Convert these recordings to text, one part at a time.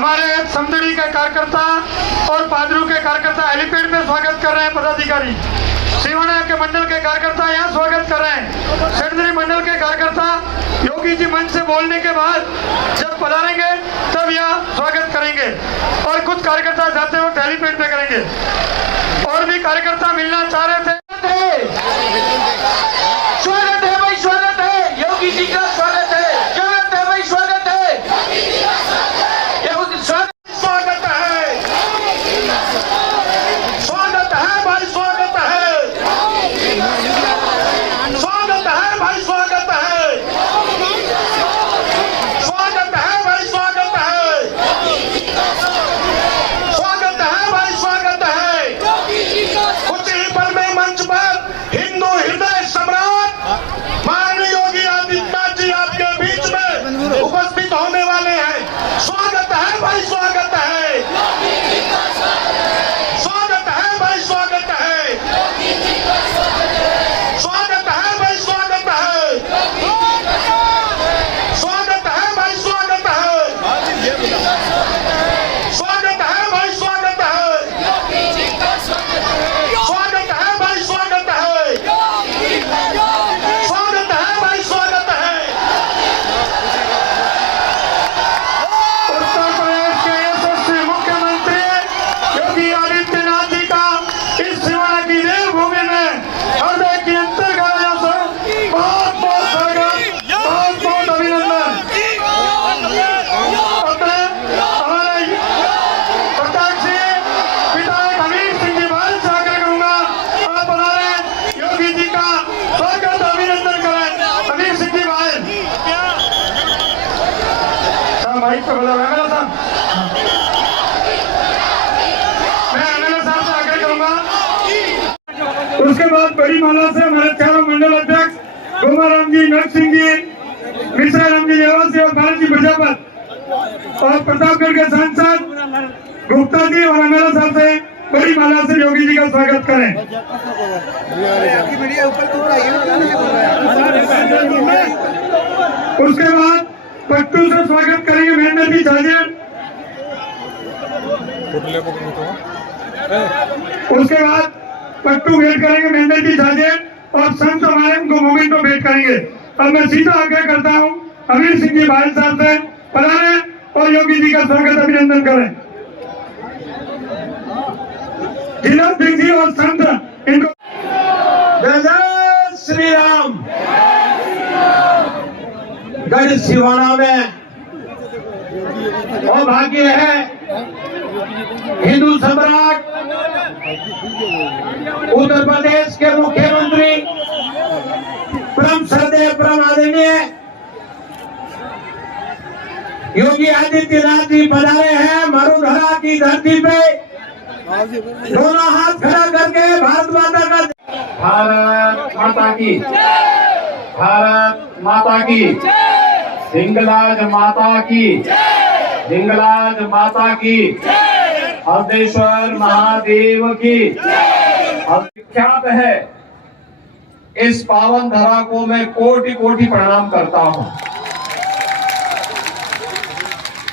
हमारे समदड़ी के कार्यकर्ता और पादरू के कार्यकर्ता हेलीपैड पे स्वागत कर रहे हैं। पदाधिकारी सिवाना के मंडल के कार्यकर्ता यहाँ स्वागत कर रहे हैं। सेंद्री मंडल के कार्यकर्ता योगी जी मंच से बोलने के बाद जब पधारेंगे तब यहाँ स्वागत करेंगे और कुछ कार्यकर्ता जाते वक्त हेलीपैड पे करेंगे। और भी कार्यकर्ता मिलना चाह रहे थे। स्वागत है भाई, स्वागत है योगी जी का, स्वागत है, स्वागत है भाई, स्वागत है योगी, स्वागत है, स्वागत है भाई, स्वागत है, स्वागत है भाई, स्वागत है, स्वागत है भाई, स्वागत है, स्वागत है भाई, स्वागत है। कुछ ही पल में मंच पर हिंदू हृदय सम्राट माननीय योगी आदित्यनाथ जी आपके बीच में उपस्थित होने वाले हैं। स्वागत है भाई, स्वागत है, स्वागत है भाई, स्वागत है, स्वागत है भाई, स्वागत है, स्वागत है भाई, स्वागत है, स्वागत है भाई, स्वागत है, स्वागत है भाई, स्वागत है, स्वागत है भाई, स्वागत है। उत्तर प्रदेश के यशस्वी मुख्यमंत्री योगी आदित्यनाथ जी का इस सिवाना की देवभूमि में हृदय की अंतर्गत से बहुत बहुत स्वागत, बहुत बहुत अभिनंदन। हमारे प्रताप सिंह विधायक हमीर सिंह जी भाई से आग्रह करूंगा, आप पधारें, योगी जी का स्वागत अभिनंदन करें। हमीर सिंह जी भाई माइक पे बोला एमएलए साहब, मैं एमएलए साहब से आग्रह करूंगा। उसके बाद बड़ी माला से हमारे चारों मंडल अध्यक्ष गोमाराम जी, नरक सिंह जी, मिश्रा राम जी निवासी और भारत जी प्रजापत और प्रतापगढ़ के सांसद गुप्ता जी और एमएलए साहब से बड़ी माला से योगी जी का स्वागत करें। उसके बाद पट्टू से स्वागत करेंगे मेहनती साजिद। उसके बाद पट्टू भेंट करेंगे मेहनती साजिद और संत हमारे उनको मोमेंटो भेंट करेंगे। अब मैं सीधा आग्रह करता हूँ हमीर सिंह जी भाई साहब से पधारे और योगी जी का स्वागत अभिनंदन करें। जिला सिंह जी और संत इनको जय श्री राम। गढ़ सिवाना में और भाग्य है हिंदू सम्राट उत्तर प्रदेश के मुख्यमंत्री परम श्रद्धेय परम आदरणीय योगी आदित्यनाथ जी पधारे हैं मरुधरा की धरती पे। दोनों हाथ खड़ा करके भारत माता का, भारत माता की, भारत माता की, हिंगलाज माता की, हिंगलाज माता की, हरदेश्वर महादेव की। विख्यात है इस पावन धरा को मैं कोटि कोटि प्रणाम करता हूं।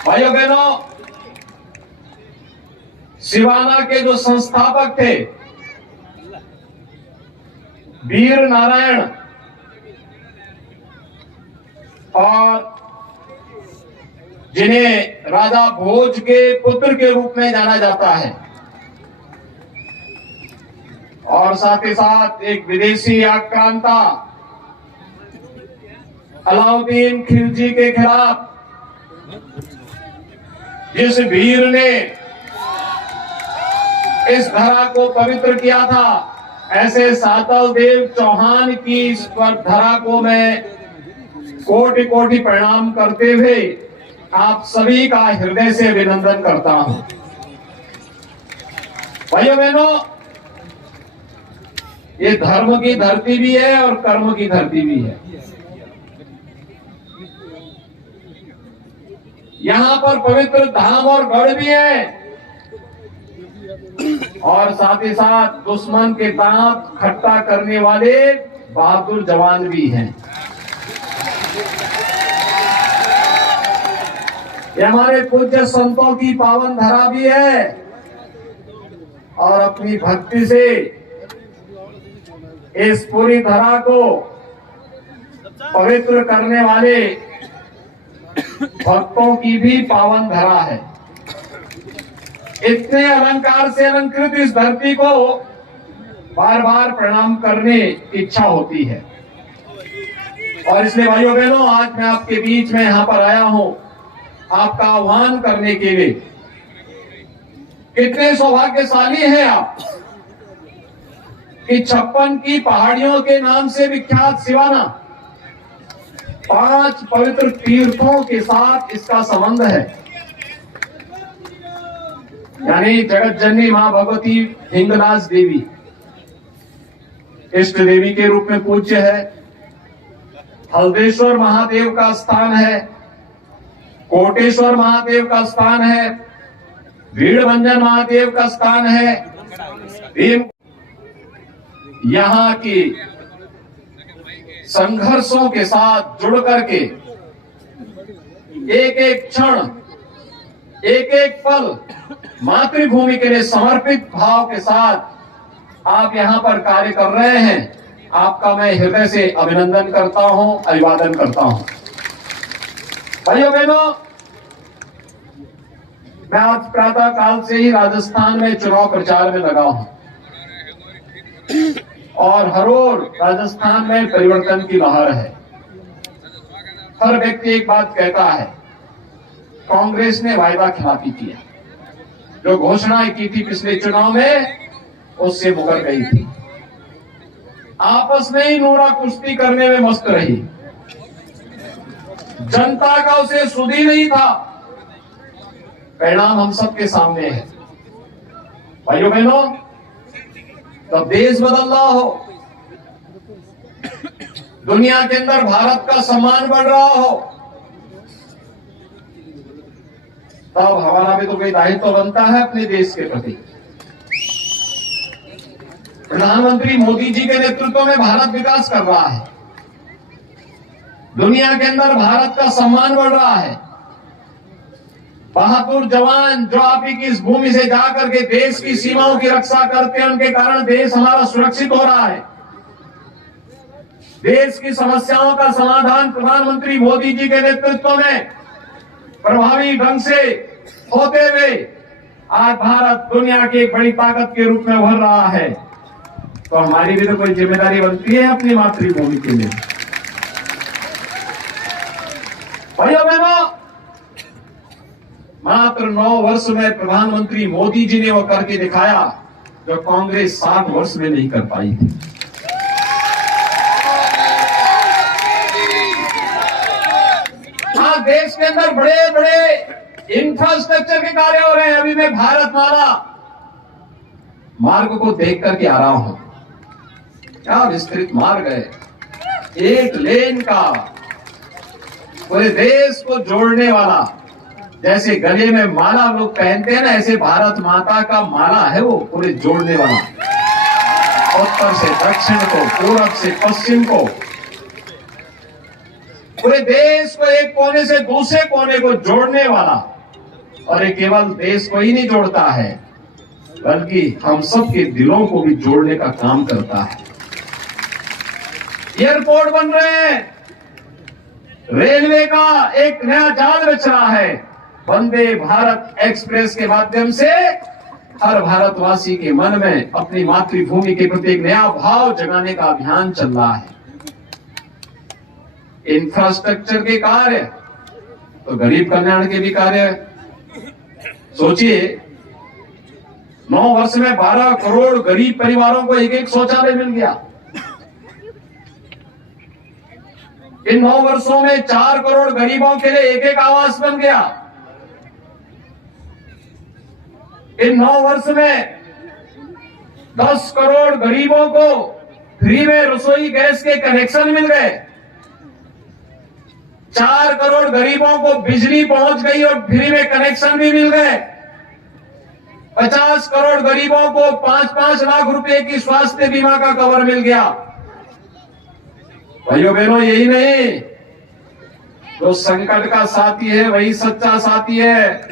भाइयों बहनों, सिवाना के जो संस्थापक थे वीर नारायण और जिन्हें राजा भोज के पुत्र के रूप में जाना जाता है, और साथ ही साथ एक विदेशी आक्रांता अलाउद्दीन खिलजी के खिलाफ जिस वीर ने इस धरा को पवित्र किया था, ऐसे सातल देव चौहान की इस पर धरा को मैं कोटि कोटि प्रणाम करते हुए आप सभी का हृदय से अभिनंदन करता हूं। भाइयों बहनों, ये धर्म की धरती भी है और कर्म की धरती भी है। यहाँ पर पवित्र धाम और गढ़ भी है और साथ ही साथ दुश्मन के दांत खट्टा करने वाले बहादुर जवान भी हैं। ये हमारे पूज्य संतों की पावन धरा भी है और अपनी भक्ति से इस पूरी धरा को पवित्र करने वाले भक्तों की भी पावन धरा है। इतने अलंकार से अलंकृत इस धरती को बार बार प्रणाम करने की इच्छा होती है और इसलिए भाइयों बहनों, आज मैं आपके बीच में यहां पर आया हूं आपका आह्वान करने के लिए। कितने सौभाग्यशाली हैं आप कि 56 की पहाड़ियों के नाम से विख्यात सिवाना 5 पवित्र तीर्थों के साथ इसका संबंध है। यानी जगत जननी मां भगवती हिंगलाज देवी इष्ट देवी के रूप में पूज्य है। हल्देश्वर महादेव का स्थान है, कोटेश्वर महादेव का स्थान है, वीरभंजन महादेव का स्थान है। यहाँ की संघर्षों के साथ जुड़ करके एक एक क्षण, एक एक पल मातृभूमि के लिए समर्पित भाव के साथ आप यहाँ पर कार्य कर रहे हैं। आपका मैं हृदय से अभिनंदन करता हूं, अभिवादन करता हूं। भाइयों बहनों, मैं आज प्रातः काल से ही राजस्थान में चुनाव प्रचार में लगा हूं और हर ओर राजस्थान में परिवर्तन की लहर है। हर व्यक्ति एक बात कहता है, कांग्रेस ने वायदा खिलाफी किया, जो घोषणाएं की थी पिछले चुनाव में उससे मुकर गई थी। आपस में ही नूरा कुश्ती करने में मस्त रही। जनता का उसे सुध ही नहीं था। परिणाम हम सबके सामने है। भाइयों बहनों, तब देश बदल रहा हो, दुनिया के अंदर भारत का सम्मान बढ़ रहा हो, तब हमारा भी तो कोई दायित्व बनता है अपने देश के प्रति। प्रधानमंत्री मोदी जी के नेतृत्व में भारत विकास कर रहा है, दुनिया के अंदर भारत का सम्मान बढ़ रहा है। बहादुर जवान जो आप ही की इस भूमि से जाकर के देश की सीमाओं की रक्षा करते हैं, उनके कारण देश हमारा सुरक्षित हो रहा है। देश की समस्याओं का समाधान प्रधानमंत्री मोदी जी के नेतृत्व में प्रभावी ढंग से होते हुए आज भारत दुनिया की एक बड़ी ताकत के रूप में उभर रहा है। तो हमारी भी तो कोई जिम्मेदारी बनती है अपनी मातृभूमि के लिए। भाइयों बहनों, मात्र 9 वर्ष में प्रधानमंत्री मोदी जी ने वो करके दिखाया जो कांग्रेस 60 वर्ष में नहीं कर पाई थी। आज देश के अंदर बड़े बड़े इंफ्रास्ट्रक्चर के कार्य हो रहे हैं। अभी मैं भारतमाला मार्ग को देख करके आ रहा हूं। क्या विस्तृत मार्ग है, एक लेन का, पूरे देश को जोड़ने वाला। जैसे गले में माला लोग पहनते हैं ना, ऐसे भारत माता का माला है वो पूरे जोड़ने वाला। उत्तर से दक्षिण को, पूरब से पश्चिम को, पूरे देश को एक कोने से दूसरे कोने को जोड़ने वाला। और ये केवल देश को ही नहीं जोड़ता है, बल्कि हम सब के दिलों को भी जोड़ने का काम करता है। एयरपोर्ट बन रहे हैं, रेलवे का एक नया जाल बिछ रहा है। वंदे भारत एक्सप्रेस के माध्यम से हर भारतवासी के मन में अपनी मातृभूमि के प्रति एक नया भाव जगाने का अभियान चल रहा है। इंफ्रास्ट्रक्चर के कार्य तो गरीब कल्याण के भी कार्य। सोचिए, 9 वर्ष में 12 करोड़ गरीब परिवारों को एक शौचालय मिल गया। इन 9 वर्षों में 4 करोड़ गरीबों के लिए एक आवास बन गया। इन 9 वर्ष में 10 करोड़ गरीबों को फ्री में रसोई गैस के कनेक्शन मिल गए। 4 करोड़ गरीबों को बिजली पहुंच गई और फ्री में कनेक्शन भी मिल गए। 50 करोड़ गरीबों को 5-5 लाख रुपए की स्वास्थ्य बीमा का कवर मिल गया। भाइयों बहनों, यही नहीं, जो संकट का साथी है वही सच्चा साथी है।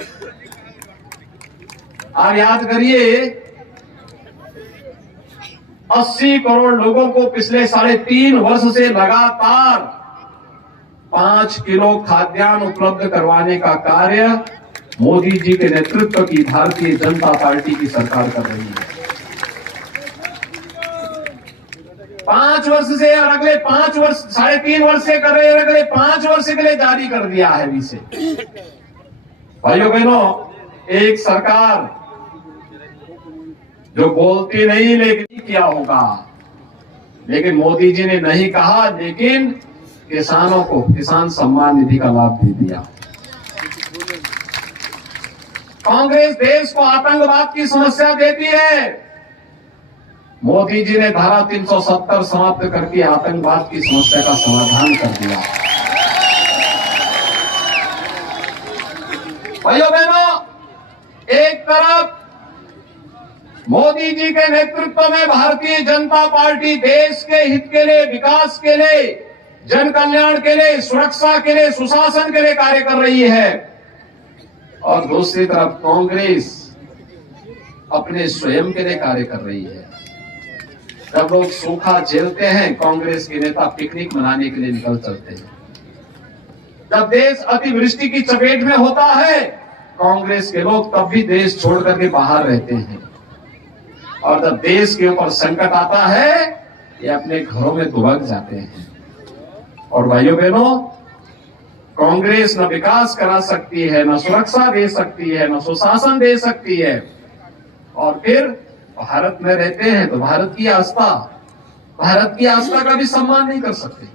और याद करिए, 80 करोड़ लोगों को पिछले 3.5 वर्ष से लगातार 5 किलो खाद्यान्न उपलब्ध करवाने का कार्य मोदी जी के नेतृत्व की भारतीय जनता पार्टी की सरकार कर रही है। 5 वर्ष से और अगले 5 वर्ष, 3.5 वर्ष से कर रहे हैं, अगले 5 वर्ष के लिए जारी कर दिया है अभी से। भाइयों बहनों, एक सरकार जो बोलती नहीं लेकिन किया होगा, लेकिन मोदी जी ने नहीं कहा, लेकिन किसानों को किसान सम्मान निधि का लाभ दे दिया। कांग्रेस देश को आतंकवाद की समस्या देती है, मोदी जी ने धारा 370 समाप्त करके आतंकवाद की समस्या का समाधान कर दिया। भाइयों बहनों, एक तरफ मोदी जी के नेतृत्व में भारतीय जनता पार्टी देश के हित के लिए, विकास के लिए, जन कल्याण के लिए, सुरक्षा के लिए, सुशासन के लिए कार्य कर रही है, और दूसरी तरफ कांग्रेस अपने स्वयं के लिए कार्य कर रही है। जब लोग सूखा झेलते हैं, कांग्रेस के नेता पिकनिक मनाने के लिए निकल चलते हैं। जब देश अतिवृष्टि की चपेट में होता है, कांग्रेस के लोग तब भी देश छोड़ करके बाहर रहते हैं, और जब देश के ऊपर संकट आता है, ये अपने घरों में दुबक जाते हैं। और भाइयों बहनों, कांग्रेस न विकास करा सकती है, न सुरक्षा दे सकती है, न सुशासन दे सकती है, और फिर भारत में रहते हैं तो भारत की आस्था का भी सम्मान नहीं कर सकते।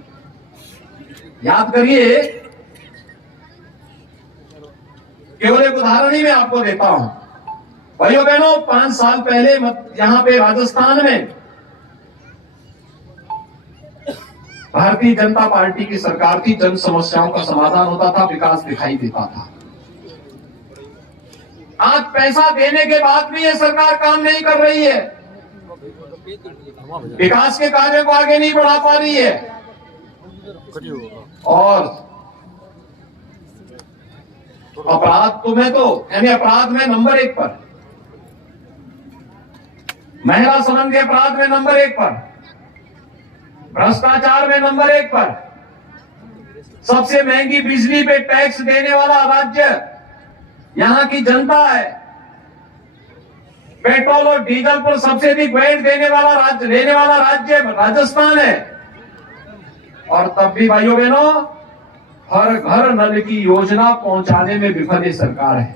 याद करिए, केवल एक उदाहरण ही मैं आपको देता हूं। भाइयों बहनों, 5 साल पहले यहां पे राजस्थान में भारतीय जनता पार्टी की सरकार थी, जन समस्याओं का समाधान होता था, विकास दिखाई देता था। आज पैसा देने के बाद भी ये सरकार काम नहीं कर रही है, विकास के कार्यों को आगे नहीं बढ़ा पा रही है, और अपराध में नंबर 1 पर, महिला संबंधी अपराध में नंबर 1 पर, भ्रष्टाचार में नंबर 1 पर, सबसे महंगी बिजली पे टैक्स देने वाला राज्य यहां की जनता है, पेट्रोल और डीजल पर सबसे अधिक वैट देने वाला राज्य राजस्थान है। और तब भी भाइयों बहनों, हर घर नल की योजना पहुंचाने में विफल ये सरकार है।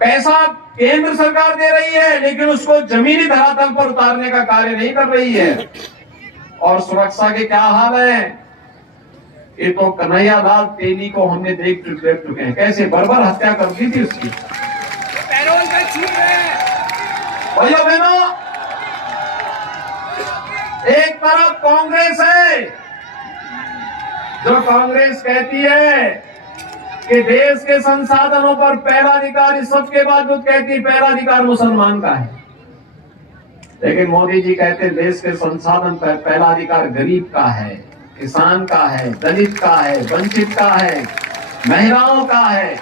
पैसा केंद्र सरकार दे रही है, लेकिन उसको जमीनी धरातल पर उतारने का कार्य नहीं कर रही है। और सुरक्षा के क्या हाल है, ये तो कन्हैया लाल तेली को हमने देख चुके हैं, कैसे बर्बर हत्या कर दी थी उसकी। भैया बहनों, एक तरफ कांग्रेस है जो कांग्रेस कहती है कि देश के संसाधनों पर पहला अधिकार, इस सबके बावजूद कहती है पहला अधिकार मुसलमान का है, लेकिन मोदी जी कहते हैं देश के संसाधन पर पहला अधिकार गरीब का है, किसान का है, दलित का है, वंचित का है, महिलाओं का है,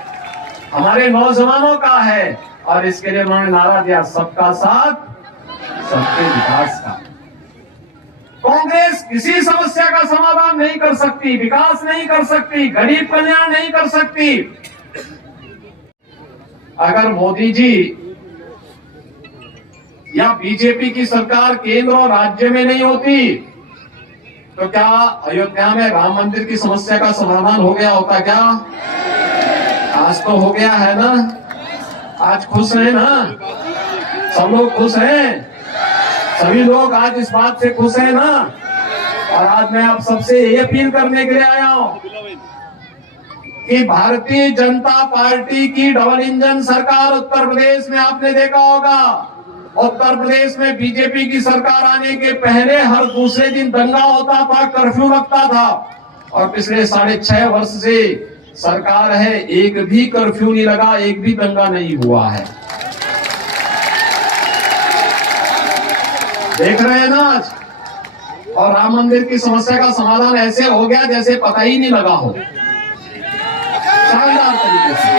हमारे नौजवानों का है। और इसके लिए उन्होंने नारा दिया सबका साथ सबके विकास का। कांग्रेस किसी समस्या का समाधान नहीं कर सकती, विकास नहीं कर सकती, गरीब कल्याण नहीं कर सकती। अगर मोदी जी या बीजेपी की सरकार केंद्र और राज्य में नहीं होती तो क्या अयोध्या में राम मंदिर की समस्या का समाधान हो गया होता क्या? आज तो हो गया है ना, आज खुश हैं ना, सब लोग खुश हैं, सभी लोग आज इस बात से खुश हैं ना। और आज मैं आप सबसे ये अपील करने के लिए आया हूं कि भारतीय जनता पार्टी की डबल इंजन सरकार उत्तर प्रदेश में आपने देखा होगा, उत्तर प्रदेश में बीजेपी की सरकार आने के पहले हर दूसरे दिन दंगा होता था, कर्फ्यू लगता था, और पिछले 6.5 वर्ष से सरकार है, एक भी कर्फ्यू नहीं लगा, एक भी दंगा नहीं हुआ है। देख रहे हैं ना आज और राम मंदिर की समस्या का समाधान ऐसे हो गया जैसे पता ही नहीं लगा हो, शानदार तरीके से।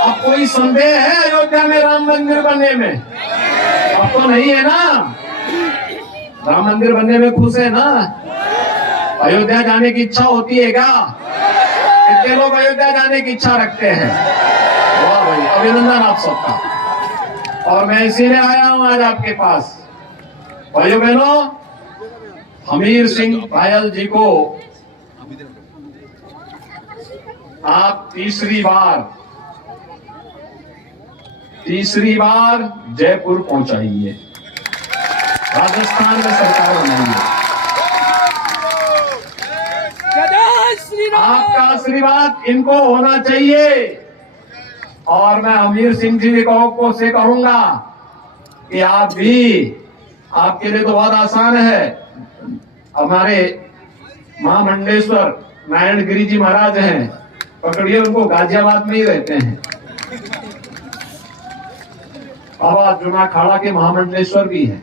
अब कोई संदेह है अयोध्या में राम मंदिर बनने में? अब तो नहीं है ना। राम मंदिर बनने में खुश है ना? अयोध्या जाने की इच्छा होती है क्या? कितने लोग अयोध्या जाने की इच्छा रखते हैं? वाह भाई, अभिनंदन आप सबका। और मैं इसीलिए आया हूं आज आपके पास। भाइयों बहनों, हमीर सिंह भायल जी को आप तीसरी बार जयपुर पहुंचाइए। राजस्थान में सरकार बनाइए। आपका आशीर्वाद इनको होना चाहिए। और मैं हमीर सिंह जी को से कहूंगा कि आप भी, आपके लिए तो बहुत आसान है। हमारे महामंडलेश्वर नारायण गिरी जी महाराज हैं, पकड़िए उनको, गाजियाबाद में ही रहते हैं। बाबा जुमा खाड़ा के महामंडलेश्वर भी हैं।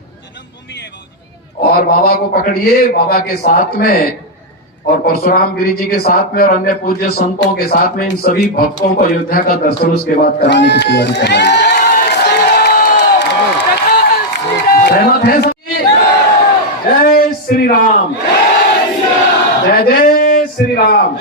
और बाबा को पकड़िए, बाबा के साथ में और परशुराम गिरी जी के साथ में और अन्य पूज्य संतों के साथ में इन सभी भक्तों को अयोध्या का दर्शन उसके बाद कराने की तैयारी कर रहे हैं। सहमत है सभी? जय श्री राम, जय जय श्री राम।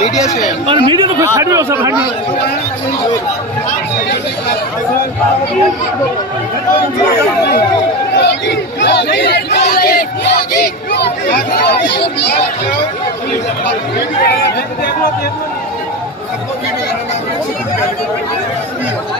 मीडिया से और मीडिया तो साइड में सब देखो